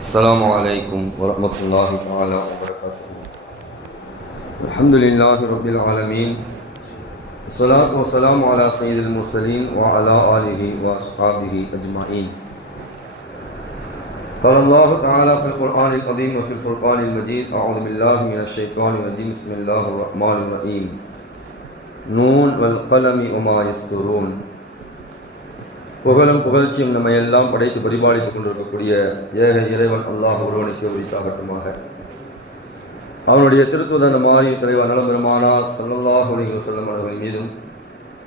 السلام عليكم ورحمة الله تعالى وبركاته. الحمد لله رب العالمين. الصلاة والسلام على سيد المرسلين وعلى آله وأصحابه أجمعين. قال الله تعالى في القرآن القديم وفي الفرقان المجيد أعوذ بالله من الشيطان الرجيم. بسم الله الرحمن الرحيم. نون والقلم وما يسترون. புகழும் புகழ்ச்சியும் நம்மை எல்லாம் படைத்து பரிபாலித்துக் கொண்டிருக்கக்கூடிய ஏக இறைவன் அல்லாஹ் ஒருவனுக்கு உரித்தாகட்டுமாக அவனுடைய திருத்துவதன் மாறி தலைவர் நலம்பெருமானா சல்லல்லாஹ் அலைஹி செல்லும் அவர்கள் மீதும்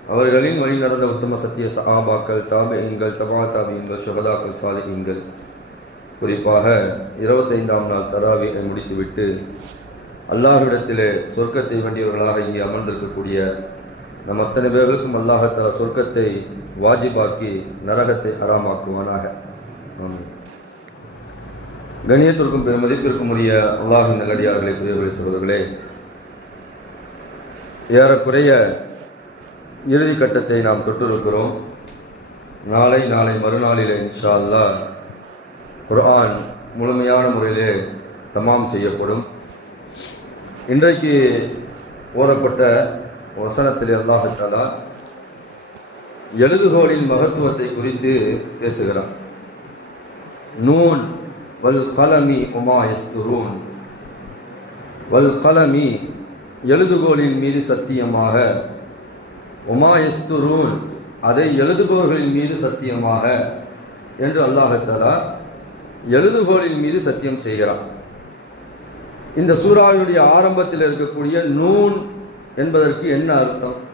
அவர்களின் வழி நடந்த உத்தம சத்திய சஹாபாக்கள் தாபியங்கள் தபா தாபியங்கள் சுகதாக்கள் சாலிகங்கள் குறிப்பாக இருபத்தைந்தாம் நாள் தராவியை முடித்துவிட்டு அல்லாஹ்விடத்திலே சொர்க்கத்தை வேண்டியவர்களாக இங்கே அமர்ந்திருக்கக்கூடிய நம் அத்தனை பேர்களுக்கும் அல்லாஹத்தால சொர்க்கத்தை வாஜிபாக்கி நரகத்தை அறாமாக்குவானாக. கணியத்திற்கும் பெரும் மதிப்பிற்கும் உரிய அல்லாஹின் நகடியார்களை புரியவர்களே சொல்வர்களே ஏறக்குறைய இறுதி கட்டத்தை நாம் தொட்டிருக்கிறோம். நாளை நாளை மறுநாளிலே இன்ஷா அல்லாஹ் குர்ஆன் முழுமையான முறையிலே தமாம் செய்யப்படும். இன்றைக்கு ஓரப்பட்ட வசனத்தில் அல்லாஹாலா எழுதுகோலின் மகத்துவத்தை குறித்து பேசுகிறான். நூன் வல் கலமி உமா எஸ்துரூன் வல் கலமி எழுதுகோலின் மீது சத்தியமாக. உமா எஸ்துரூன் அதை எழுதுபவர்களின் மீது சத்தியமாக என்று அல்லாஹாலா எழுதுகோலின் மீது சத்தியம் செய்கிறான். இந்த சூறாவினுடைய ஆரம்பத்தில் இருக்கக்கூடிய நூன் என்பதற்கு என்ன அர்த்தம்?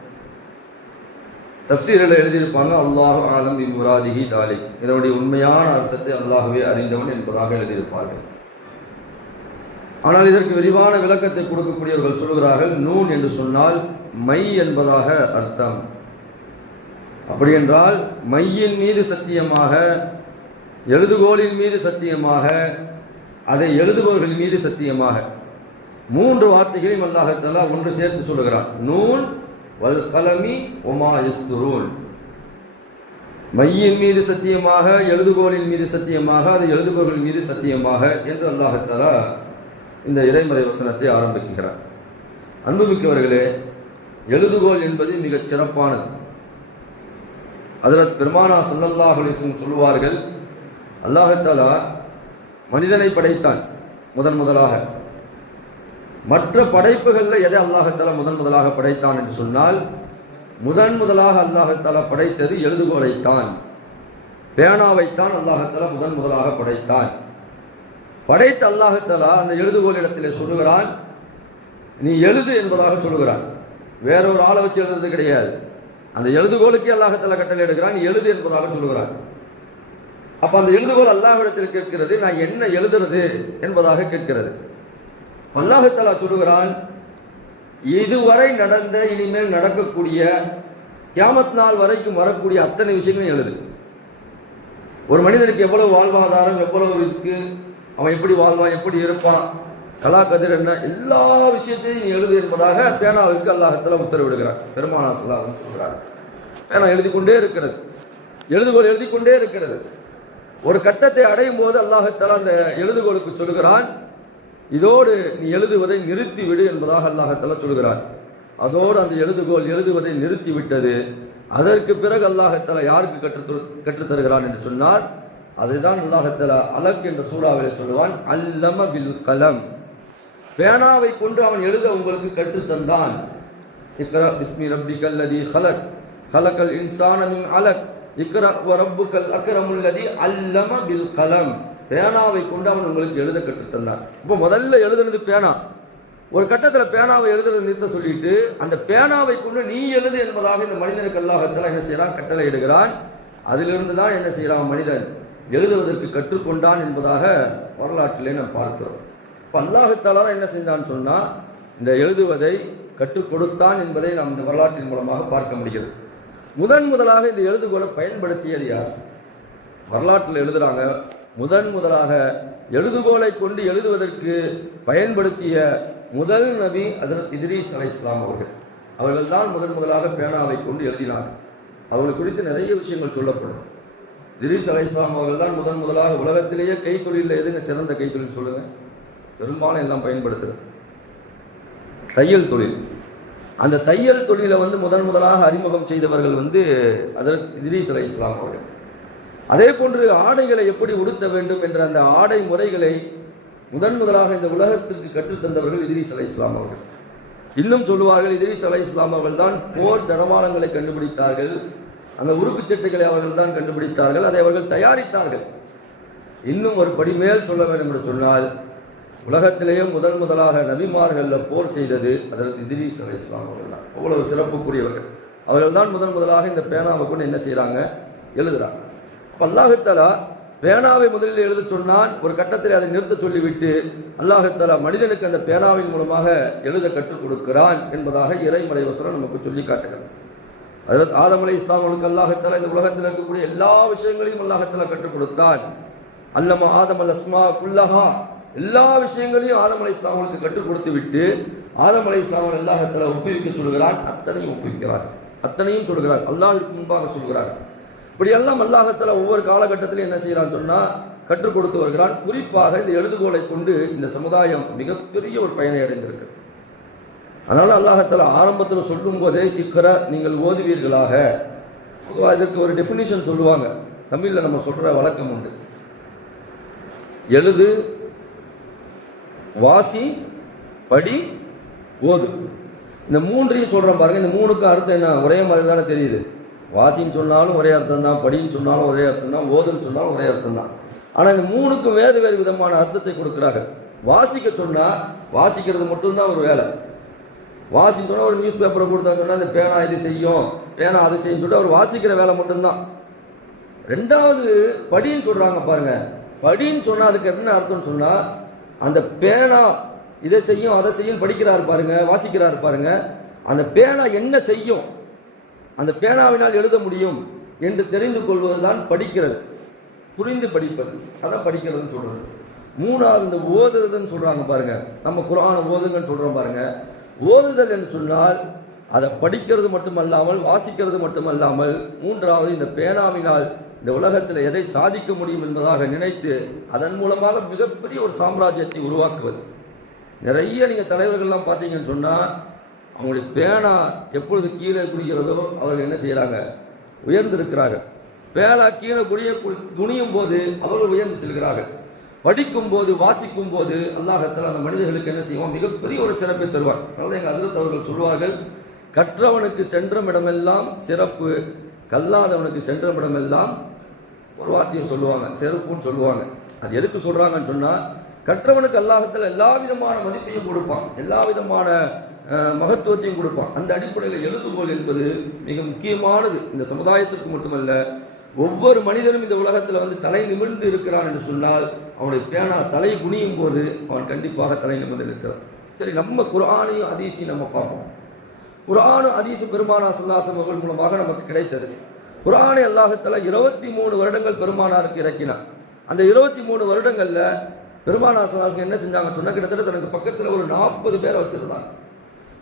தப்சீரில் எழுதியிருப்பாங்க அல்லாஹு ஆலம் பி தாலி இதனுடைய உண்மையான அர்த்தத்தை அல்லாஹுவே அறிந்தவன் என்பதாக எழுதியிருப்பார்கள். ஆனால் இதற்கு விரிவான விளக்கத்தை கொடுக்கக்கூடியவர்கள் சொல்கிறார்கள் நூன் என்று சொன்னால் மை என்பதாக அர்த்தம். அப்படி என்றால் மையின் மீது சத்தியமாக எழுதுகோலின் மீது சத்தியமாக அதை எழுதுபவர்கள் மீது சத்தியமாக மூன்று வார்த்தைகளையும் அல்லாஹத்தாலா ஒன்று சேர்த்து சொல்லுகிறான். நூன் வல் கலமி ஒமா எஸ்துரூன் மையின் மீது சத்தியமாக எழுதுகோலின் மீது சத்தியமாக அது எழுதுபவர்கள் மீது சத்தியமாக என்று அல்லாஹத்தாலா இந்த இறைமறை வசனத்தை ஆரம்பிக்கிறார் அன்புமிக்கவர்களே எழுதுகோல் என்பது மிகச் சிறப்பானது. அதில் பெருமானா சல்லல்லாஹ் அலிஸ்லம் சொல்லுவார்கள் அல்லாஹத்தாலா மனிதனை படைத்தான் முதன் முதலாக. மற்ற படைப்புகளில் எதை அல்லாஹத்தாலா முதன் முதலாக படைத்தான் என்று சொன்னால் முதன் முதலாக அல்லாஹத்தாலா படைத்தது எழுதுகோலைத்தான். பேனாவைத்தான் அல்லாஹத்தாலா முதன் முதலாக படைத்தான். படைத்த அல்லாஹத்தாலா அந்த எழுதுகோல் இடத்திலே சொல்லுகிறான் நீ எழுது என்பதாக சொல்லுகிறான். வேறொரு ஆளை வச்சு எழுதுறது கிடையாது. அந்த எழுதுகோலுக்கே அல்லாஹத்தாலா கட்டளை எடுக்கிறான் நீ எழுது என்பதாக சொல்லுகிறான். அப்போ அந்த எழுதுகோல் அல்லாஹ்விடத்தில் கேட்கிறது நான் என்ன எழுதுறது என்பதாக கேட்கிறது. அல்லாஹத்தலா சொல்லுகிறான் இதுவரை நடந்த இனிமேல் நடக்கக்கூடிய கியாமத் நாள் வரைக்கும் வரக்கூடிய அத்தனை விஷயங்களும் எழுது. ஒரு மனிதனுக்கு எவ்வளவு வாழ்வாதாரம் எவ்வளவு ரிஸ்க்கு அவன் எப்படி வாழ்வான் எப்படி இருப்பான் கலா கதிர் என்ன எல்லா விஷயத்தையும் நீ எழுது என்பதாக பேனாவிற்கு அல்லாஹத்தில் உத்தரவிடுகிறார் பெருமானா சொல்லாஹ் சொல்கிறார் பேனா எழுதி கொண்டே இருக்கிறது. எழுதுகோல் எழுதி கொண்டே இருக்கிறது. ஒரு கட்டத்தை அடையும் போது அல்லாஹத்தாலா அந்த எழுதுகோலுக்கு சொல்லுகிறான் இதோடு நீ எழுதுவதை நிறுத்தி விடு என்பதாக அல்லாஹத்தாலா சொல்கிறார் அதோடு அந்த எழுதுகோல் எழுதுவதை நிறுத்தி விட்டது அதற்கு பிறகு அல்லாஹத்தாலா யாருக்கு கற்று கற்றுத் தருகிறான் என்று சொன்னார் அதுதான் அல்லாஹத்தாலா அலக் என்ற சூறாவிலே சொல்லுவான் அல்லம பில் கலம். பேனாவை கொண்டு அவன் எழுத உங்களுக்கு கற்றுத்தந்தான் இக்ரா பிஸ்மி ரப்பிக்கல் லதி ஹலக் ஹலக்கல் இன்சான அலக் இக்ரா ரப்புக்கல் அக்ரமுல்லதி அல்லம பில் கலம். பேனாவை கொண்டு அவன் உங்களுக்கு எழுத கற்றுத்தந்தான். இப்போ முதல்ல எழுதுனது பேனா. ஒரு கட்டத்தில் பேனாவை எழுதுறது நிறுத்த சொல்லிட்டு அந்த பேனாவை கொண்டு நீ எழுது என்பதாக இந்த மனிதனுக்கு அல்லாஹத்தில் என்ன செய்யறான் கட்டளை இடுகிறான். அதிலிருந்து தான் என்ன செய்யறான் மனிதன்? எழுதுவதற்கு கற்றுக்கொண்டான் என்பதாக வரலாற்றிலே நாம் பார்க்கிறோம். இப்போ அல்லாஹத்தாலா என்ன செஞ்சான்னு சொன்னால் இந்த எழுதுவதை கற்றுக் கொடுத்தான் என்பதை நாம் இந்த வரலாற்றின் மூலமாக பார்க்க முடிகிறது. முதன் முதலாக இந்த எழுதுகோலை பயன்படுத்தியது யார்? வரலாற்றில் எழுதுகிறாங்க முதன் முதலாக எழுதுகோலை கொண்டு எழுதுவதற்கு பயன்படுத்திய முதல் நபி அதரத் இதிரீஸ் அலை இஸ்லாம் அவர்கள். அவர்கள் தான் முதன் முதலாக பேனாவை கொண்டு எழுதினார்கள். அவர்கள் குறித்து நிறைய விஷயங்கள் சொல்லப்படும். திரீஸ் அலை இஸ்லாம் அவர்கள் தான் முதன் முதலாக உலகத்திலேயே கைத்தொழிலில் எதுன்னு சிறந்த கைத்தொழில் சொல்லுங்கள் பெரும்பாலும் எல்லாம் பயன்படுத்துகிறது தையல் தொழில். அந்த தையல் தொழிலை வந்து முதன் முதலாக அறிமுகம் செய்தவர்கள் வந்து அதற்கு இதிரீஸ் அலை இஸ்லாம் அவர்கள். அதே போன்று ஆடைகளை எப்படி உடுத்த வேண்டும் என்ற அந்த ஆடை முறைகளை முதன் முதலாக இந்த உலகத்திற்கு கற்றுத்தந்தவர்கள் இதிரிஸ் அலை இஸ்லாம் அவர்கள். இன்னும் சொல்லுவார்கள் இதிரிஸ் அலை இஸ்லாம் அவர்கள் தான் போர் தடவாளங்களை கண்டுபிடித்தார்கள் அந்த உறுப்பு சட்டைகளை அவர்கள் தான் கண்டுபிடித்தார்கள் அதை அவர்கள் தயாரித்தார்கள். இன்னும் ஒரு படி மேல் சொல்ல வேண்டும் என்று சொன்னால் உலகத்திலேயே முதன் முதலாக நபிமார்களில் போர் செய்தது அதற்கு இதிரிஸ் அலை இஸ்லாம் அவர்கள் தான் அவ்வளவு சிறப்புக்குரியவர்கள். அவர்கள் தான் முதன் முதலாக இந்த பேனாவை கொண்டு என்ன செய்கிறாங்க எழுதுகிறாங்க அல்லாஹுத்தாலா பேனாவை முதலில் எழுத சொன்னான். ஒரு கட்டத்தில் அதை நிறுத்த சொல்லிவிட்டு அல்லாஹுத்தலா மனிதனுக்கு அந்த பேனாவின் மூலமாக எழுத கற்றுக் கொடுக்கிறான் என்பதாக இறைமலை வசனம் நமக்கு சொல்லி காட்டுகிறான் அதாவது ஆதம் அலை இஸ்லாமனுக்கு அல்லாஹத்தலா இந்த உலகத்தில் இருக்கக்கூடிய எல்லா விஷயங்களையும் அல்லாஹத்தலா கற்றுக் கொடுத்தான். அல்லம ஆதம் அல் அஸ்மா குல்லஹா எல்லா விஷயங்களையும் ஆதம் அலை இஸ்லாமனுக்கு கற்றுக் கொடுத்து விட்டு ஆதம் அலை இஸ்லாமல் அல்லாஹத்தாலா ஒப்புவிக்க சொல்கிறான். அத்தனையும் ஒப்புவிக்கிறார். அத்தனையும் சொல்கிறார். அல்லாஹிற்கு முன்பாக சொல்கிறார். இப்படியெல்லாம் அல்லாஹத்தாலா ஒவ்வொரு காலகட்டத்திலும் என்ன செய்கிறான்னு சொன்னால் கற்றுக் கொடுத்து வருகிறான். குறிப்பாக இந்த எழுதுகோலை கொண்டு இந்த சமுதாயம் மிகப்பெரிய ஒரு பயனை அடைந்திருக்கு. அதனால் அல்லாஹத்தில் ஆரம்பத்தில் சொல்லும் போதே இக்கர நீங்கள் ஓதுவீர்களாக. பொதுவா இதுக்கு ஒரு டெஃபினிஷன் சொல்லுவாங்க. தமிழில் நம்ம சொல்கிற வழக்கம் உண்டு. எழுது வாசி படி ஓது. இந்த மூன்றையும் சொல்கிறோம் பாருங்கள் இந்த மூணுக்கு அர்த்தம் என்ன? ஒரே மாதிரி தானே தெரியுது. வாசின்னு சொன்னாலும் ஒரே அர்த்தம் தான் படின்னு சொன்னாலும் ஒரே அர்த்தம் தான் ஓதுன்னு சொன்னாலும் ஒரே அர்த்தம் தான். ஆனால் இந்த மூணுக்கும் வேறு வேறு விதமான அர்த்தத்தை கொடுக்குறாங்க வாசிக்க சொன்னால் வாசிக்கிறது மட்டும்தான் ஒரு வேலை. வாசின்னு சொன்னால் ஒரு நியூஸ் பேப்பரை கொடுத்தாங்கன்னா அந்த பேனா இது செய்யும் பேனா அது செய்யும் சொல்லிட்டு அவர் வாசிக்கிற வேலை மட்டும்தான். ரெண்டாவது படின்னு சொல்கிறாங்க பாருங்க. படின்னு சொன்னால் அதுக்கு என்ன அர்த்தம்னு சொன்னால் அந்த பேனா இதை செய்யும் அதை செய்யும் படிக்கிறார் பாருங்க வாசிக்கிறார் பாருங்க. அந்த பேனா என்ன செய்யும்? அந்த பேனாவினால் எழுத முடியும் என்று தெரிந்து கொள்வதுதான் படிக்கிறது. புரிந்து படிப்பது. அதான் படிக்கிறதுன்னு சொல்கிறது மூணாவது இந்த ஓதுறதுன்னு சொல்கிறாங்க பாருங்க. நம்ம குரானை ஓதுங்கன்னு சொல்கிறோம் பாருங்க. ஓதுதல் என்று சொன்னால் அதை படிக்கிறது மட்டுமல்லாமல் வாசிக்கிறது மட்டுமல்லாமல் மூன்றாவது இந்த பேனாவினால் இந்த உலகத்தில் எதை சாதிக்க முடியும் என்பதாக நினைத்து அதன் மூலமாக மிகப்பெரிய ஒரு சாம்ராஜ்யத்தை உருவாக்குவது. நிறைய நீங்கள் தலைவர்கள்லாம் பார்த்தீங்கன்னு சொன்னால் அவங்களுடைய பேனா எப்பொழுது கீழே குடிக்கிறதோ அவர்கள் என்ன செய்கிறாங்க? உயர்ந்திருக்கிறார்கள். பேனா கீழே குடிய துணியும் போது அவர்கள் உயர்ந்து செல்கிறார்கள். படிக்கும் போது வாசிக்கும் போது அல்லாஹத்தில் அந்த மனிதர்களுக்கு என்ன செய்வோம் மிகப்பெரிய ஒரு சிறப்பை தருவார் அதனால் எங்கள் அதிரத் அவர்கள் சொல்வார்கள் கற்றவனுக்கு சென்ற இடமெல்லாம் சிறப்பு கல்லாதவனுக்கு சென்ற இடமெல்லாம் ஒரு வார்த்தையும் சொல்லுவாங்க செருப்புன்னு சொல்லுவாங்க. அது எதுக்கு சொல்கிறாங்கன்னு சொன்னால் கற்றவனுக்கு அல்லாஹத்தில் எல்லா விதமான மதிப்பையும் கொடுப்பான். எல்லா விதமான மகத்துவத்தையும் கொடுப்பான். அந்த அடிப்படையில் எழுதுகோல் என்பது மிக முக்கியமானது. இந்த சமுதாயத்திற்கு மட்டுமல்ல ஒவ்வொரு மனிதனும் இந்த உலகத்தில் வந்து தலை நிமிர்ந்து இருக்கிறான் என்று சொன்னால் அவனுடைய பேனா தலை குனியும் போது அவன் கண்டிப்பாக தலை நிமிர்ந்து நிற்கிறான் சரி நம்ம குரானையும் அதிசையும் நம்ம பார்ப்போம். குரானும் ஹதீஸு பெருமானா சல்லாசம் அவர்கள் மூலமாக நமக்கு கிடைத்தது. குரானை அல்லாஹத்தில் இருபத்தி மூணு வருடங்கள் பெருமானாருக்கு இறக்கினார் அந்த இருபத்தி மூணு வருடங்களில் பெருமானா சல்லாசம் என்ன செஞ்சாங்க சொன்ன கிட்டத்தட்ட தனக்கு பக்கத்தில் ஒரு நாற்பது பேரை வச்சிருந்தாங்க.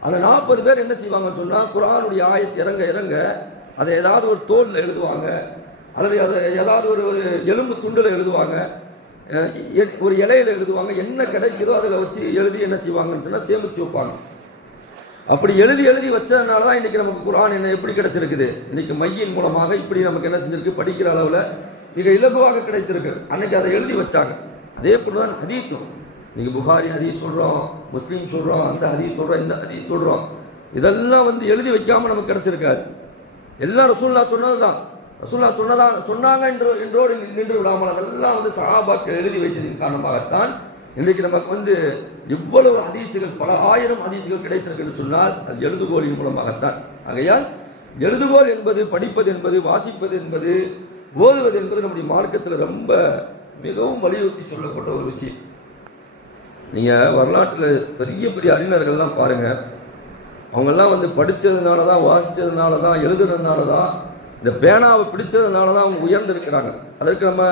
அந்த நாற்பது பேர் என்ன செய்வாங்கன்னு சொன்னால் குரானுடைய ஆயத்து இறங்க இறங்க அதை ஏதாவது ஒரு தோலில் எழுதுவாங்க. அல்லது அதை ஏதாவது ஒரு ஒரு எலும்பு துண்டில் எழுதுவாங்க. எ- ஒரு இலையில எழுதுவாங்க. என்ன கிடைக்குதோ அதில் வச்சு எழுதி என்ன செய்வாங்கன்னு சொன்னால் சேமித்து வைப்பாங்க. அப்படி எழுதி எழுதி வச்சதுனால தான் இன்றைக்கி நமக்கு குரான் என்ன எப்படி கிடச்சிருக்குது? இன்றைக்கி மையின் மூலமாக இப்படி நமக்கு என்ன செஞ்சிருக்கு? படிக்கிற அளவில் மிக இலகுவாக கிடைத்திருக்கு. அன்னைக்கு அதை எழுதி வச்சாங்க. அதே போல தான் ஹதீஸும். நீங்கள் புகாரி ஹதீஸ் சொல்றோம் முஸ்லீம் சொல்றோம் அந்த ஹதீஸ் சொல்றோம் இந்த ஹதீஸ் சொல்றோம். இதெல்லாம் வந்து எழுதி வைக்காம நமக்கு கிடைச்சிருக்காது. எல்லாம் ரசூல்லா சொன்னதுதான். ரசூல்லா சொன்னதா சொன்னாங்க என்று என்றோடு நின்று விடாமல் அதெல்லாம் வந்து சஹாபாக்கள் எழுதி வைத்ததின் காரணமாகத்தான் இன்றைக்கு நமக்கு வந்து இவ்வளவு ஹதீசுகள் பல ஆயிரம் ஹதீசுகள் கிடைத்திருக்குன்னு சொன்னால் அது எழுதுகோலின் மூலமாகத்தான். ஆகையால் எழுதுகோல் என்பது படிப்பது என்பது வாசிப்பது என்பது ஓதுவது என்பது நம்முடைய மார்க்கத்தில் ரொம்ப மிகவும் வலியுறுத்தி சொல்லப்பட்ட ஒரு விஷயம். நீங்கள் வரலாற்றில் பெரிய பெரிய அறிஞர்கள்லாம் பாருங்கள் அவங்கெல்லாம் வந்து படித்ததுனால தான் வாசித்ததுனால தான் எழுதுனதுனால தான் இந்த பேனாவை பிடிச்சதுனால தான் அவங்க உயர்ந்திருக்கிறாங்க. அதற்கு நம்ம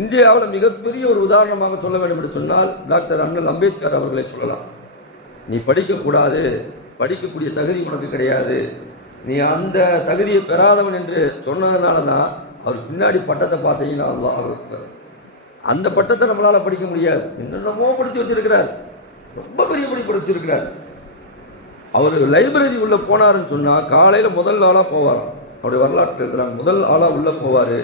இந்தியாவில் மிகப்பெரிய ஒரு உதாரணமாக சொல்ல வேண்டும் என்று சொன்னால் டாக்டர் அண்ணல் அம்பேத்கர் அவர்களை சொல்லலாம். நீ படிக்கக்கூடாது படிக்கக்கூடிய தகுதி உனக்கு கிடையாது. நீ அந்த தகுதியை பெறாதவன் என்று சொன்னதுனால தான் அவர் பின்னாடி பட்டத்தை பார்த்தீங்கன்னா அல்லாஹ் அக்பர். அந்த பட்டத்தை நம்மளால் படிக்க முடியாது. என்னென்னமோ படித்து வச்சிருக்கிறார். ரொம்ப பெரிய படி படிச்சிருக்கிறார் அவர் லைப்ரரி உள்ளே போனாருன்னு சொன்னால் காலையில் முதல் ஆளாக போவார். அவருடைய வரலாற்று இருக்கிறாங்க முதல் ஆளாக உள்ளே போவார்.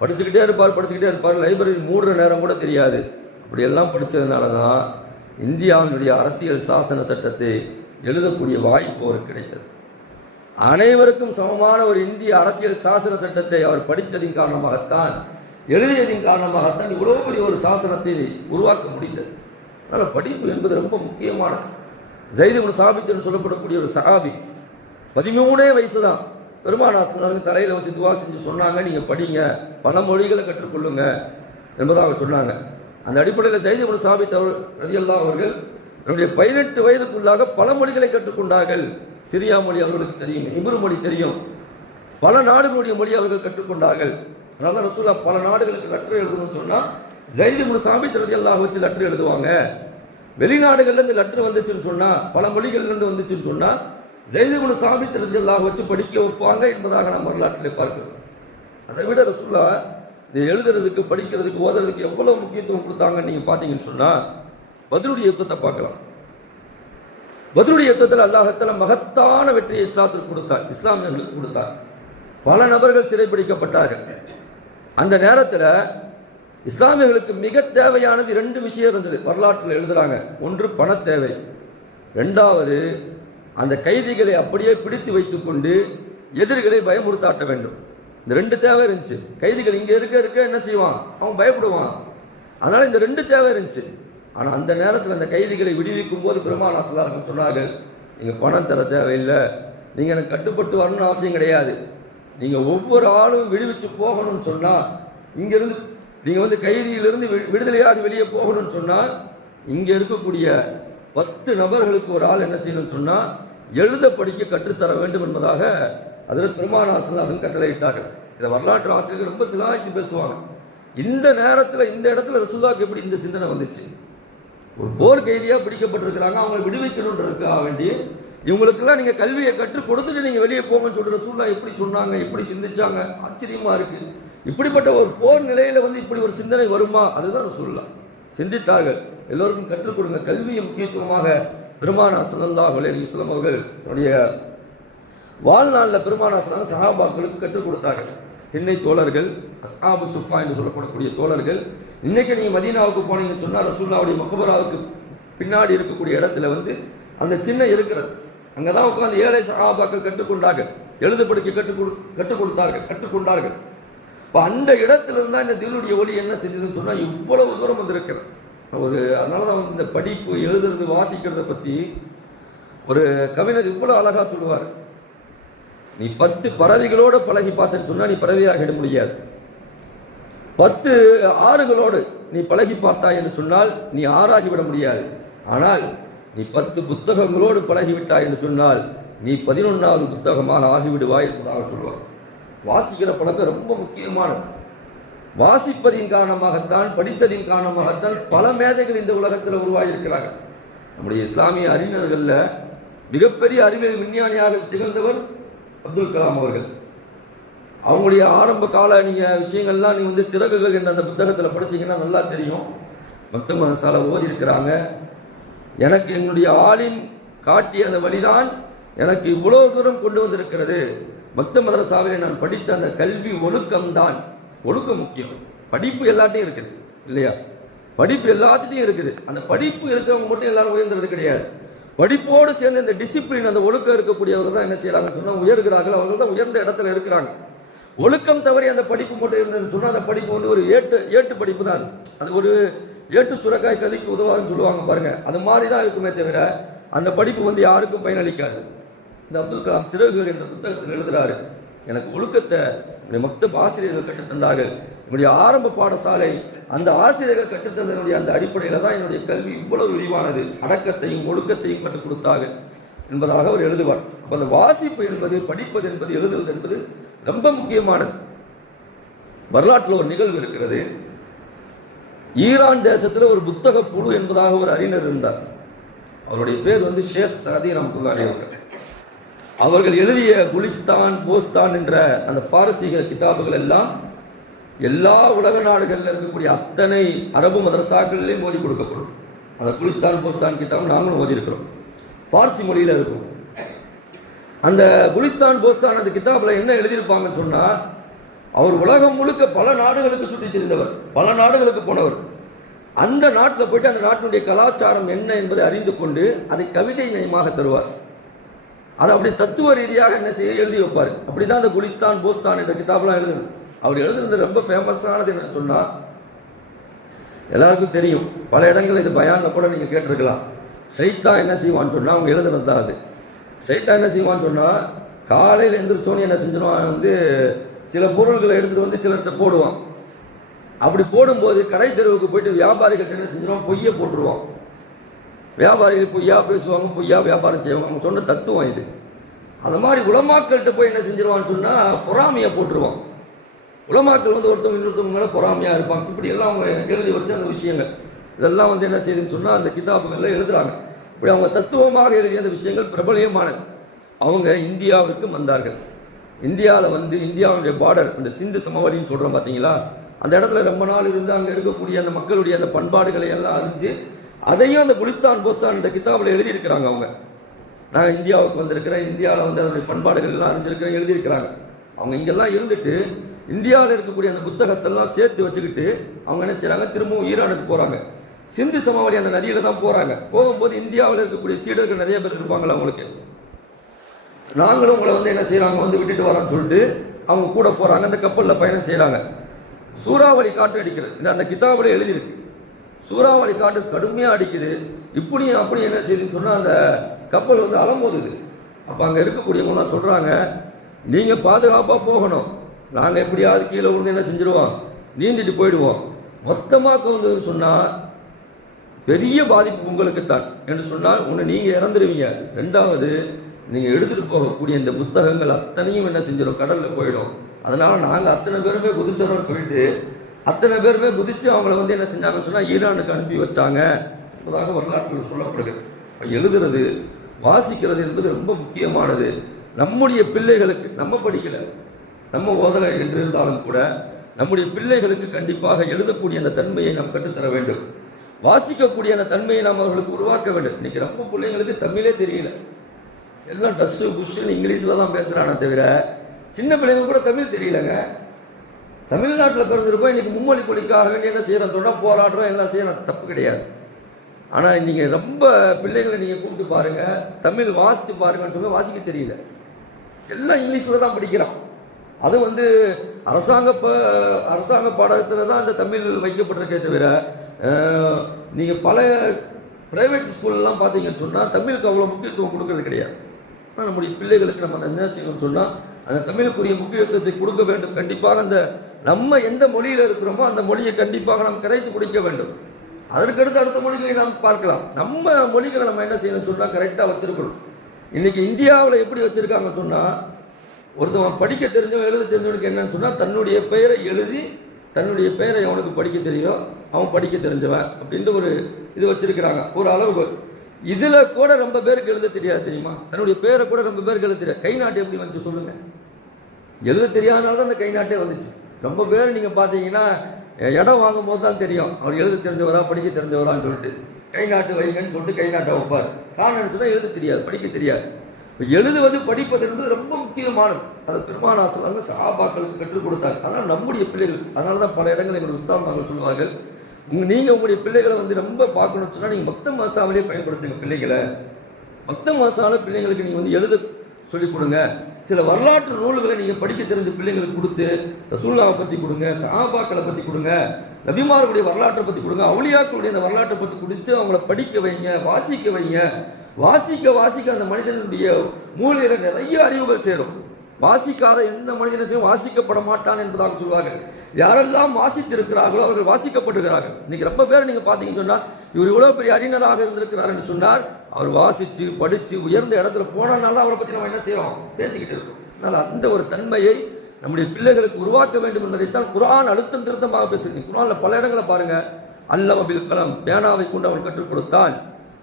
படிச்சுக்கிட்டே இருப்பார் படிச்சுக்கிட்டே இருப்பார். லைப்ரரி மூடுற நேரம் கூட தெரியாது. அப்படியெல்லாம் படித்ததுனால தான் இந்தியாவினுடைய அரசியல் சாசன சட்டத்தை எழுதக்கூடிய வாய்ப்பு அவருக்கு கிடைத்தது. அனைவருக்கும் சமமான ஒரு இந்திய அரசியல் சாசன சட்டத்தை அவர் படித்ததின் காரணமாகத்தான் எழுதியதின் காரணமாகத்தான் இவ்வளோ பெரிய ஒரு சாசனத்தை உருவாக்க முடிந்தது. அதனால் படிப்பு என்பது ரொம்ப முக்கியமானது ஜெய்து சாபித்துன்னு சொல்லப்படக்கூடிய ஒரு சஹாபி. பதிமூணே வயசு தான் பெருமானாசன் தலையில் வச்சு துவா செஞ்சு சொன்னாங்க நீங்கள் படிங்க பல மொழிகளை கற்றுக்கொள்ளுங்க என்பதாக சொன்னாங்க. அந்த அடிப்படையில் ஜெய்து குண சாபித் அவர் ரதியல்லா அவர்கள் தன்னுடைய பதினெட்டு வயதுக்குள்ளாக பல மொழிகளை கற்றுக்கொண்டார்கள். சிரியா மொழி அவர்களுக்கு தெரியும் இபுரு மொழி தெரியும். பல நாடுகளுடைய மொழி அவர்கள் கற்றுக்கொண்டார்கள். அதனால தான் ரசூலா பல நாடுகளுக்கு லெட்டர் எழுதணும்னு சொன்னால் ஜெயிது சாமி சாபித் ரதியல்லாஹ் வச்சு லெட்டர் எழுதுவாங்க. வெளிநாடுகள்லேருந்து லெட்டர் வந்துச்சுன்னு சொன்னால் பல மொழிகள்லேருந்து வந்துச்சுன்னு சொன்னால் ஜெயிது குண சாபித் ரதியல்லாஹ் வச்சு படிக்க வைப்பாங்க என்பதாக நாம் வரலாற்றிலே பார்க்கிறோம். அதை விட ரசூலா இது எழுதுறதுக்கு படிக்கிறதுக்கு ஓதுறதுக்கு எவ்வளோ முக்கியத்துவம் கொடுத்தாங்கன்னு நீங்கள் பார்த்தீங்கன்னு சொன்னால் பதிலுடைய யுத்தத்தை பார்க்கலாம். பதிலுடைய யுத்தத்தில் அல்லாஹத்தில் மகத்தான வெற்றியை இஸ்லாத்திற்கு கொடுத்தார். இஸ்லாமியர்களுக்கு கொடுத்தார். பல நபர்கள் சிறைப்பிடிக்கப்பட்டார்கள் அந்த நேரத்தில் இஸ்லாமியர்களுக்கு மிக தேவையானது இரண்டு விஷயம் இருந்தது. வரலாற்றில் எழுதுகிறாங்க ஒன்று பண தேவை ரெண்டாவது அந்த கைதிகளை அப்படியே பிடித்து வைத்துக்கொண்டு எதிரிகளை பயமுறுத்தாட்ட வேண்டும். இந்த ரெண்டு தேவை இருந்துச்சு. கைதிகள் இங்கே இருக்க இருக்க என்ன செய்வான்? அவன் பயப்படுவான். அதனால் இந்த ரெண்டு தேவை இருந்துச்சு. ஆனால் அந்த நேரத்தில் அந்த கைதிகளை விடுவிக்கும் போது பெருமாள் அசலாகம் சொன்னார்கள் நீங்கள் பணம் தர தேவையில்லை. நீங்கள் எனக்கு கட்டுப்பட்டு வரணும்னு அவசியம் கிடையாது. நீங்க ஒவ்வொரு ஆளும் விடுவிச்சு போகணும்னு சொன்னா இங்கிருந்து நீங்க வந்து கைதியிலிருந்து விடுதலையாக வெளியே போகணும்னு சொன்னா இங்க இருக்கக்கூடிய பத்து நபர்களுக்கு ஒரு ஆள் என்ன செய்யணும்னு சொன்னா எழுத படிக்க கற்றுத்தர வேண்டும் என்பதாக அதில் பெருமானாசன் கட்டளையிட்டார்கள். இதை வரலாற்று ஆசிரியர்கள் ரொம்ப சிலாய்த்து பேசுவாங்க. இந்த நேரத்தில் இந்த இடத்துல ரசூலாக்கு எப்படி இந்த சிந்தனை வந்துச்சு? ஒரு போர் கைதியாக பிடிக்கப்பட்டிருக்கிறாங்க அவங்களை விடுவிக்கணுன்றதுக்காக வேண்டி இவங்களுக்கெல்லாம் நீங்கள் கல்வியை கற்றுக் கொடுத்துட்டு நீங்கள் வெளியே போங்கன்னு சொல்கிற சூழ்நிலை எப்படி சொன்னாங்க எப்படி சிந்திச்சாங்க? ஆச்சரியமாக இருக்குது இப்படிப்பட்ட ஒரு போர் நிலையில் வந்து இப்படி ஒரு சிந்தனை வருமா? அதுதான் சொல்லலாம் சிந்தித்தார்கள். எல்லோருக்கும் கற்றுக் கொடுங்க. கல்வியை முக்கியத்துவமாக பெருமானா ஸல்லல்லாஹு அலைஹி இஸ்லாம் அவர்கள் தன்னுடைய வாழ்நாளில் பெருமானாசனாக சஹாபாக்களுக்கு கற்றுக் கொடுத்தார்கள். திண்ணை தோழர்கள் அஸ்ஹாபு சுஃபா என்று சொல்லப்படக்கூடிய தோழர்கள் இன்னைக்கு நீங்கள் மதீனாவுக்கு போனீங்கன்னு சொன்னால் ரசூல்லாவுடைய மக்கபராவுக்கு பின்னாடி இருக்கக்கூடிய இடத்துல வந்து அந்த திண்ணை இருக்கிறது. அங்கே தான் உட்காந்து ஏழை சகாபாக்கள் கற்றுக்கொண்டாங்க எழுத படிக்க கற்றுக் கொடு கற்றுக் கொடுத்தார்கள் கற்றுக்கொண்டார்கள் இப்போ அந்த இடத்துல இந்த தினுடைய ஒளி என்ன செஞ்சதுன்னு சொன்னால் இவ்வளவு தூரம் வந்திருக்கிறது. ஒரு அதனால தான் வந்து இந்த படிப்பு எழுதுறது வாசிக்கிறத பற்றி ஒரு கவிஞர் இவ்வளோ அழகாக சொல்லுவார். நீ பத்து பறவைகளோடு பழகி பார்த்தேன்னு சொன்னால் நீ பறவையாகிட முடியாது. பத்து ஆறுகளோடு நீ பழகி பார்த்தாய் என்று சொன்னால் நீ ஆறாகிவிட முடியாது. ஆனால் நீ பத்து புத்தகங்களோடு பழகிவிட்டாய் என்று சொன்னால் நீ பதினொன்றாவது புத்தகமாக ஆகிவிடுவாய் என்பதாக சொல்வார் வாசிக்கிற பழக்கம் ரொம்ப முக்கியமானது. வாசிப்பதின் காரணமாகத்தான் படித்ததின் காரணமாகத்தான் பல மேதைகள் இந்த உலகத்தில் உருவாகியிருக்கிறார்கள். நம்முடைய இஸ்லாமிய அறிஞர்களில் மிகப்பெரிய அறிவியல் விஞ்ஞானியாக திகழ்ந்தவர் அப்துல் கலாம் அவர்கள். அவங்களுடைய ஆரம்ப கால நீங்கள் விஷயங்கள்லாம் நீ வந்து சிறகுகள் என்ற அந்த புத்தகத்தில் படிச்சீங்கன்னா நல்லா தெரியும். மக்த மதசால ஓதி இருக்கிறாங்க எனக்கு என்னுடைய ஆளின் காட்டிய அந்த வழிதான் எனக்கு இவ்வளவு தூரம் கொண்டு வந்திருக்கிறது. பக்த மதரசாவிலே நான் படித்த அந்த கல்வி ஒழுக்கம்தான். ஒழுக்கம் முக்கியம். படிப்பு எல்லாத்தையும் இருக்குது இல்லையா? படிப்பு எல்லாத்துட்டையும் இருக்குது. அந்த படிப்பு இருக்கவங்க மட்டும் எல்லாரும் உயர்ந்தது கிடையாது. படிப்போடு சேர்ந்து இந்த டிசிப்ளின் அந்த ஒழுக்கம் இருக்கக்கூடியவர்கள் தான் என்ன செய்யறாங்கன்னு சொன்னால் உயர்கிறார்கள். அவர்கள் தான் உயர்ந்த இடத்துல இருக்கிறாங்க. ஒழுக்கம் தவறி அந்த படிப்பு மட்டும் இருந்ததுன்னு சொன்னால் அந்த படிப்பு வந்து ஒரு ஏட்டு ஏட்டு படிப்பு தான் அது ஒரு ஏட்டு சுரக்காய் கதைக்கு உதவாதுன்னு சொல்லுவாங்க பாருங்க. அது மாதிரி தான் இருக்குமே தவிர அந்த படிப்பு வந்து யாருக்கும் பயனளிக்காது. இந்த அப்துல் கலாம் சிறகுகள் என்ற புத்தகத்தில் எழுதுறாரு. எனக்கு ஒழுக்கத்தை என்னுடைய மக்தப் ஆசிரியர்கள் கற்றுத்தந்தார்கள் என்னுடைய ஆரம்ப பாடசாலை அந்த ஆசிரியர்கள் கற்றுத்தந்ததனுடைய அந்த அடிப்படையில் தான் என்னுடைய கல்வி இவ்வளவு விரிவானது. அடக்கத்தையும் ஒழுக்கத்தையும் கற்றுக் கொடுத்தார்கள் என்பதாக அவர் எழுதுவார். அப்போ அந்த வாசிப்பு என்பது படிப்பது என்பது எழுதுவது என்பது ரொம்ப முக்கியமானது. வரலாற்றில் ஒரு நிகழ்வு இருக்கிறது. ஈரான் தேசத்தில் ஒரு புத்தக புழு என்பதாக ஒரு அறிஞர் இருந்தார். அவருடைய பேர் வந்து ஷேக் சதி ரஹ்மத்துல்லாஹி அவர்கள். அவர்கள் எழுதிய குலிஸ்தான் போஸ்தான் என்ற அந்த பாரசீக கிதாபுகள் எல்லாம் எல்லா உலக நாடுகளில் இருக்கக்கூடிய அத்தனை அரபு மதரசாக்கள்லேயும் மோதி கொடுக்கப்படும். அந்த குலிஸ்தான் போஸ்தான் கிதாப் நாங்களும் ஓதி இருக்கிறோம். பார்சி மொழியில் இருக்கும். அந்த குலிஸ்தான் போஸ்தான் அந்த கிதாபில் என்ன எழுதியிருப்பாங்கன்னு சொன்னால் அவர் உலகம் முழுக்க பல நாடுகளுக்கு சுற்றி தெரிந்தவர் பல நாடுகளுக்கு போனவர். அந்த நாட்டில் போயிட்டு அந்த நாட்டினுடைய கலாச்சாரம் என்ன என்பதை அறிந்து கொண்டு அதை கவிதை நயமாக தருவார். அதை அப்படி தத்துவ ரீதியாக என்ன செய்ய எழுதி வைப்பார். அப்படிதான் அந்த குலிஸ்தான் போஸ்தான் என்ற கிதாபெல்லாம் எழுதுனது அவர் எழுதுனது ரொம்ப ஃபேமஸானது என்ன சொன்னால் எல்லாருக்கும் தெரியும். பல இடங்களில் இது பயான கூட நீங்கள் கேட்டிருக்கலாம். சைத்தா என்ன செய்வான்னு சொன்னால் அவங்க எழுதுனது தான் அது. சைத்தா என்ன செய்வான்னு சொன்னால் காலையில் எந்திரிச்சோன்னு என்ன செஞ்சிருவான் வந்து சில பொருள்களை எடுத்துகிட்டு வந்து சிலர்கிட்ட போடுவான். அப்படி போடும்போது கடை தெருவுக்கு போயிட்டு வியாபாரிகள்ட்ட என்ன செஞ்சிருவான் பொய்யை போட்டுருவான். வியாபாரிகள் பொய்யா பேசுவாங்க பொய்யா வியாபாரம் செய்வாங்க. அவங்க சொன்ன தத்துவம் இது. அந்த மாதிரி உலமாக்கள்கிட்ட போய் என்ன செஞ்சிருவான்னு சொன்னால் பொறாமையை போட்டுருவான். உலமாக்கள் வந்து ஒருத்தவங்க இன்னொருத்தவங்க மேலே பொறாமையாக இருப்பாங்க. இப்படி எல்லாம் அவங்க எழுதி வச்ச அந்த விஷயங்கள். இதெல்லாம் வந்து என்ன செய்யுதுன்னு சொன்னால் அந்த கிதாபுகள்ல எழுதுறாங்க. இப்படி அவங்க தத்துவமாக எழுதிய அந்த விஷயங்கள் பிரபலியமானது. அவங்க இந்தியாவுக்கு வந்தார்கள். இந்தியாவில் வந்து இந்தியாவுடைய பார்டர் அந்த சிந்து சமவெளின்னு சொல்கிறோம் பார்த்தீங்களா அந்த இடத்துல ரொம்ப நாள் இருந்து அங்கே இருக்கக்கூடிய அந்த மக்களுடைய அந்த பண்பாடுகளை எல்லாம் அறிஞ்சு அதையும் அந்த குலிஸ்தான் போஸ்தான் என்ற கிதாபில் எழுதியிருக்கிறாங்க அவங்க. நான் இந்தியாவுக்கு வந்திருக்கிறேன் இந்தியாவில் வந்து அதனுடைய பண்பாடுகள் எல்லாம் அறிஞ்சிருக்கிறேன் எழுதியிருக்கிறாங்க. அவங்க இங்கெல்லாம் இருந்துட்டு இந்தியாவில் இருக்கக்கூடிய அந்த புத்தகத்தெல்லாம் சேர்த்து வச்சுக்கிட்டு அவங்க என்ன செய்கிறாங்க திரும்பவும் ஈரானுக்கு போகிறாங்க சிந்து சமவெளி அந்த நதியில் தான் போகிறாங்க போகும்போது இந்தியாவில் இருக்கக்கூடிய சீடர்கள் நிறைய பேர் இருப்பாங்களா அவங்களுக்கு. நாங்களும் உங்களை வந்து என்ன செய்கிறாங்க வந்து விட்டுட்டு வரோம்னு சொல்லிட்டு அவங்க கூட போறாங்க. அந்த கப்பலில் பயணம் செய்கிறாங்க சூறாவளி காற்று அடிக்கிறது. இந்த அந்த கிதாபில் எழுதியிருக்கு. சூறாவளி காற்று கடுமையாக அடிக்குது. இப்படியும் அப்படி என்ன செய்யுதுன்னு சொன்னால் அந்த கப்பல் வந்து அலம்போதுது. அப்போ அங்கே இருக்கக்கூடியவங்க சொல்கிறாங்க நீங்கள் பாதுகாப்பாக போகணும். நாங்கள் எப்படியாவது கீழே விழுந்து என்ன செஞ்சுருவோம்? நீந்திட்டு போயிடுவோம். மொத்தமாக வந்து சொன்னால் பெரிய பாதிப்பு உங்களுக்குத்தான். என்று சொன்னால் ஒன்று நீங்கள் இறந்துருவீங்க. ரெண்டாவது நீங்கள் எடுத்துகிட்டு போகக்கூடிய இந்த புத்தகங்கள் அத்தனையும் என்ன செஞ்சிடும்? கடலில் போயிடும். அதனால் நாங்கள் அத்தனை பேருமே குதிச்சிடறோம்னு சொல்லிட்டு அத்தனை பேருமே குதித்து அவங்கள வந்து என்ன செஞ்சாங்கன்னு சொன்னால் ஈரானுக்கு அனுப்பி வச்சாங்க என்பதாக வரலாற்றில் சொல்லப்படுது எழுதுறது வாசிக்கிறது என்பது ரொம்ப முக்கியமானது. நம்முடைய பிள்ளைகளுக்கு நம்ம படிக்கலை. நம்ம ஓதலை என்று இருந்தாலும் கூட நம்முடைய பிள்ளைகளுக்கு கண்டிப்பாக எழுதக்கூடிய அந்த தன்மையை நாம் கற்றுத்தர வேண்டும். வாசிக்கக்கூடிய அந்த தன்மையை நாம் அவர்களுக்கு உருவாக்க வேண்டும். இன்னைக்கு ரொம்ப பிள்ளைங்களுக்கு தமிழே தெரியல. எல்லாம் டஸ்ஸு புஷ்ஷுன்னு இங்கிலீஷில் தான் பேசுகிறானே தவிர சின்ன பிள்ளைங்க கூட தமிழ் தெரியலங்க. தமிழ்நாட்டில் பிறந்திருப்போம் இன்றைக்கி மும்மொழி கொலிக்காக வேண்டி என்ன செய்கிறோம் சொன்னா போராடுறோம் எல்லாம் செய்கிறோம் தப்பு கிடையாது. ஆனால் நீங்கள் ரொம்ப பிள்ளைங்களை நீங்கள் கூப்பிட்டு பாருங்கள் தமிழ் வாசித்து பாருங்கன்னு சொல்லி வாசிக்க தெரியல. எல்லாம் இங்கிலீஷில் தான் படிக்கிறான். அது வந்து அரசாங்க ப அரசாங்க பாடத்தில் தான் அந்த தமிழ் வைக்கப்பட்டிருக்கே தவிர நீங்கள் பல ப்ரைவேட் ஸ்கூல்லாம் பார்த்தீங்கன்னு சொன்னால் தமிழுக்கு அவ்வளோ முக்கியத்துவம் கொடுக்கறது கிடையாது. ஆனால் நம்முடைய பிள்ளைகளுக்கு நம்ம அந்த என்ன செய்யணும்னு சொன்னால் அந்த தமிழுக்குரிய முக்கியத்துவத்தை கொடுக்க வேண்டும். கண்டிப்பாக அந்த நம்ம எந்த மொழியில் இருக்கிறோமோ அந்த மொழியை கண்டிப்பாக நாம் கரைத்து குடிக்க வேண்டும். அதற்கடுத்து அடுத்த மொழிகளை நாம் பார்க்கலாம். நம்ம மொழிகளை நம்ம என்ன செய்யணும்னு சொன்னால் கரெக்டாக வச்சிருக்கணும். இன்னைக்கு இந்தியாவில் எப்படி வச்சுருக்காங்கன்னு சொன்னால் ஒருத்தவன் படிக்க தெரிஞ்சவன் எழுத தெரிஞ்சவனுக்கு என்னன்னு சொன்னால் தன்னுடைய பெயரை எழுதி தன்னுடைய பெயரை அவனுக்கு படிக்க தெரியும். அவன் படிக்க தெரிஞ்சவன் அப்படின்ட்டு ஒரு இது வச்சிருக்கிறாங்க. ஒரு அளவு இதுல கூட ரொம்ப பேருக்கு எழுத தெரியாது தெரியுமா? தன்னுடைய பேரை கூட ரொம்ப பேருக்கு எழுத தெரியாது. கை நாட்டு எப்படி வந்துச்சு சொல்லுங்க. எழுத தெரியாதனால தான் அந்த கை நாட்டே வந்துச்சு. ரொம்ப பேர் நீங்க பாத்தீங்கன்னா இடம் வாங்கும் போது தான் தெரியும். அவர் எழுத தெரிஞ்சவரா படிக்க தெரிஞ்சவரான்னு சொல்லிட்டு. கை நாட்டு வைங்கன்னு சொல்லிட்டு கை நாட்டை வைப்பார். காரணம் தான் எழுத தெரியாது படிக்க தெரியாது. இப்ப எழுதுவது படிப்பது என்பது ரொம்ப முக்கியமானது. அது பெருமானாசலாக சாபாக்களுக்கு கற்றுக் கொடுத்தாங்க. அதனால் நம்முடைய பிள்ளைகள் அதனால தான் பல இடங்களில் எங்கள் உஸ்தாம் நாங்கள் சொல்லுவார்கள் உங்க நீங்க உங்களுடைய பிள்ளைகளை வந்து ரொம்ப பார்க்கணும்னு சொன்னா நீங்க மொத்த மாசாவிலேயே பயன்படுத்துங்க பிள்ளைகளை. மொத்த மாசால பிள்ளைங்களுக்கு நீங்க வந்து எழுத சொல்லிக் கொடுங்க. சில வரலாற்று நூல்களை நீங்க படிக்க தெரிஞ்ச பிள்ளைங்களுக்கு கொடுத்து ரசூல்லாவை பத்தி கொடுங்க சஹாபாக்களை பத்தி கொடுங்க நபிமார்களுடைய வரலாற்றை பத்தி கொடுங்க அவளியாக்களுடைய அந்த வரலாற்றை பத்தி குடிச்சு அவங்கள படிக்க வைங்க வாசிக்க வைங்க. வாசிக்க வாசிக்க அந்த மனிதனுடைய மூலையில் நிறைய அறிவுகள் சேரும். வாசிக்காத எந்த மனிதனும் வாசிக்கப்பட மாட்டான் என்பதாக சொல்வார்கள். யாரெல்லாம் வாசித்திருக்கிறார்களோ அவர்கள் வாசிக்கப்படுகிறார்கள் இன்னைக்கு ரொம்ப பேர் நீங்க பாத்தீங்கன்னு சொன்னா இவர் இவ்வளவு பெரிய அறிஞராக இருந்திருக்கிறார் என்று சொன்னார். அவர் வாசிச்சு படிச்சு உயர்ந்த இடத்துல போனனால அவரை பத்தி நம்ம என்ன செய்வோம்? பேசிக்கிட்டு இருக்கோம். அதனால அந்த ஒரு தன்மையை நம்முடைய பிள்ளைகளுக்கு உருவாக்க வேண்டும் என்பதைத்தான் குரான் அழுத்தம் திருத்தமாக பேசுறீங்க குரானில் பல இடங்களை பாருங்க. அல்லம் அபில் கலம் பேனாவை கொண்டு அவன் கற்றுக் கொடுத்தான்.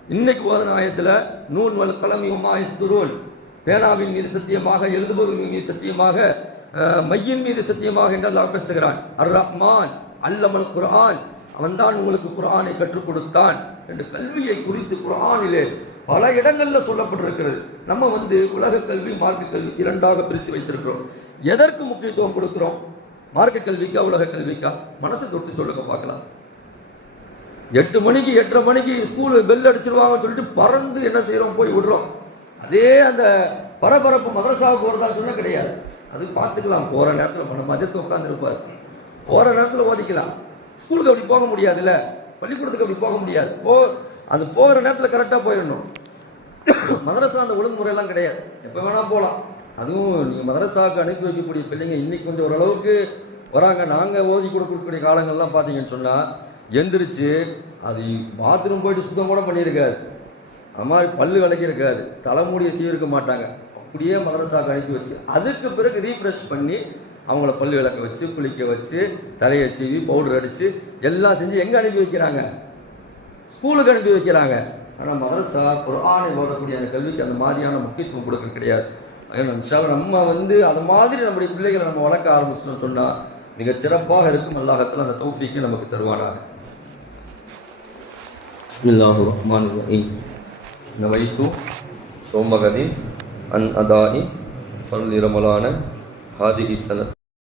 இன்னைக்கு ஓதன ஆயத்துல நூன் வல் கலம் யுமா இஸ்துரூன் பேனாவின் மீது சத்தியமாக எழுதுபவர்கள் மீது சத்தியமாக மையின் மீது சத்தியமாக என்று அல்லாஹ் பேசுகிறான். அர் ரஹ்மான் அல்லமல் குரான் அவன்தான் உங்களுக்கு குரானை கற்றுக் கொடுத்தான் என்று கல்வியை குறித்து குரானிலே பல இடங்களில் சொல்லப்பட்டிருக்கிறது. நம்ம வந்து உலக கல்வி மார்க்க கல்வி இரண்டாக பிரித்து வைத்திருக்கிறோம். எதற்கு முக்கியத்துவம் கொடுக்கிறோம்? மார்க்க கல்விக்கா உலக கல்விக்கா? மனசை தொட்டு சொல்லுங்க பார்க்கலாம். எட்டு மணிக்கு எட்டரை மணிக்கு ஸ்கூல் பெல் அடிச்சிருவாங்கன்னு சொல்லிட்டு பறந்து என்ன செய்கிறோம் போய் விடுறோம். அதே அந்த பரபரப்பு மதரசாவுக்கு போகிறதா சொன்னால் கிடையாது. அது பார்த்துக்கலாம். போகிற நேரத்தில் பண்ண மஜத்தை உட்காந்துருப்பார் போகிற நேரத்தில் ஓதிக்கலாம். ஸ்கூலுக்கு அப்படி போக முடியாதுல்ல? பள்ளிக்கூடத்துக்கு அப்படி போக முடியாது. போ அது போகிற நேரத்தில் கரெக்டாக போயிடணும். மதரசா அந்த ஒழுங்குமுறையெல்லாம் கிடையாது. எப்போ வேணால் போகலாம் அதுவும் நீங்கள் மதரசாவுக்கு அனுப்பி வைக்கக்கூடிய பிள்ளைங்க இன்னைக்கு கொஞ்சம் ஓரளவுக்கு வராங்க. நாங்கள் ஓதி கொடுக்கக்கூடிய காலங்கள்லாம் பார்த்தீங்கன்னு சொன்னால் எந்திரிச்சு அது பாத்ரூம் போயிட்டு சுத்தம் கூட பண்ணியிருக்காரு. அது மாதிரி பல்லு விளக்கியிருக்காரு தலைமுடியை சீவிருக்க மாட்டாங்க. அப்படியே மதரசாவுக்கு அனுப்பி வச்சு அதுக்கு பிறகு ரீஃப்ரெஷ் பண்ணி அவங்கள பல்லு விளக்க வச்சு குளிக்க வச்சு தலையை சீவி பவுடர் அடித்து எல்லாம் செஞ்சு எங்கே அனுப்பி வைக்கிறாங்க? ஸ்கூலுக்கு அனுப்பி வைக்கிறாங்க. ஆனால் மதரசா குரானை ஓதக்கூடிய அந்த கல்விக்கு அந்த மாதிரியான முக்கியத்துவம் கொடுக்க கிடையாது. அதனால நம்ம வந்து அது மாதிரி நம்முடைய பிள்ளைகளை நம்ம வளர்க்க ஆரம்பிச்சிட்டோம்னு சொன்னால் மிக சிறப்பாக இருக்கும். அல்லாஹத்தில் அந்த தௌஃபிக்கு நமக்கு தருவானாக. பிஸ்மில்லாஹு ரஹ்மான் ரஹீம். ನವೈತು ಸೋಮಗದಿ ಅನ್ ಅದಾಯಿ. ಫರ್ಲಿ ರಮಲಾನ ಹಾದಿ ಸನತ್